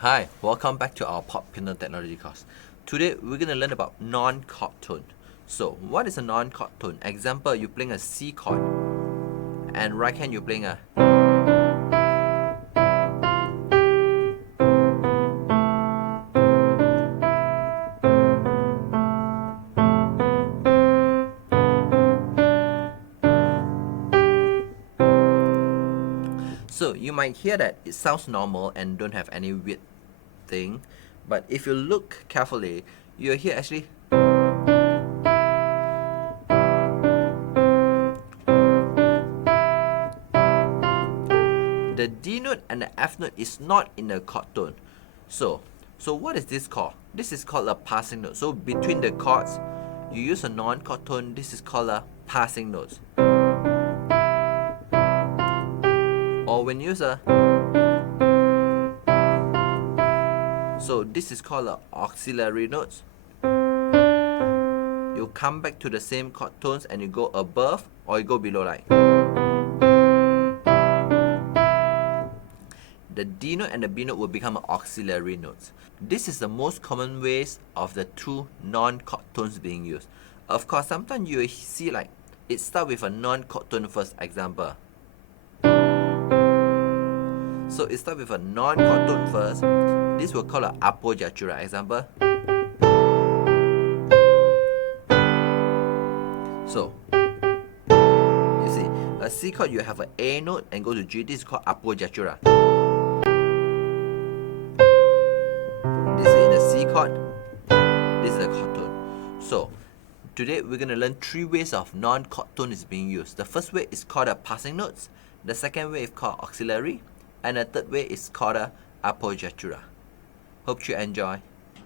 Hi, welcome back to our Pop Piano Technology course. Today we're going to learn about non-chord tone. So, what is a non-chord tone? Example, you're playing a C chord and right hand you're playing a. So, you might hear that it sounds normal and don't have any weird thing, but if you look carefully, you'll hear actually the D note and the F note is not in the chord tone. So what is this called? This is called a passing note. So between the chords, you use a non-chord tone. This is called a passing note. Or when you use a, so this is called a auxiliary notes. You come back to the same chord tones and you go above or you go below, like. The D note and the B note will become auxiliary notes. This is the most common ways of the two non-chord tones being used. Of course, sometimes you see like it starts with a non-chord tone first. Example. So it starts with a non-chord tone first. This will call an appoggiatura. Example. So you see, a C chord you have an A note and go to G. This is called appoggiatura. This is in the C chord. This is the chord tone. So today we're going to learn three ways of non-chord tone is being used. The first way is called a passing notes. The second way is called auxiliary. And the third way is called a appoggiatura. Hope you enjoy.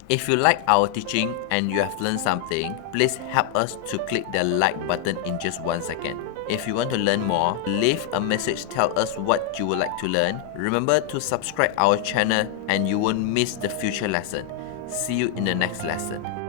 If you like our teaching and you have learned something, please help us to click the like button in just 1 second. If you want to learn more, leave a message, tell us what you would like to learn. Remember to subscribe our channel and you won't miss the future lesson. See you in the next lesson.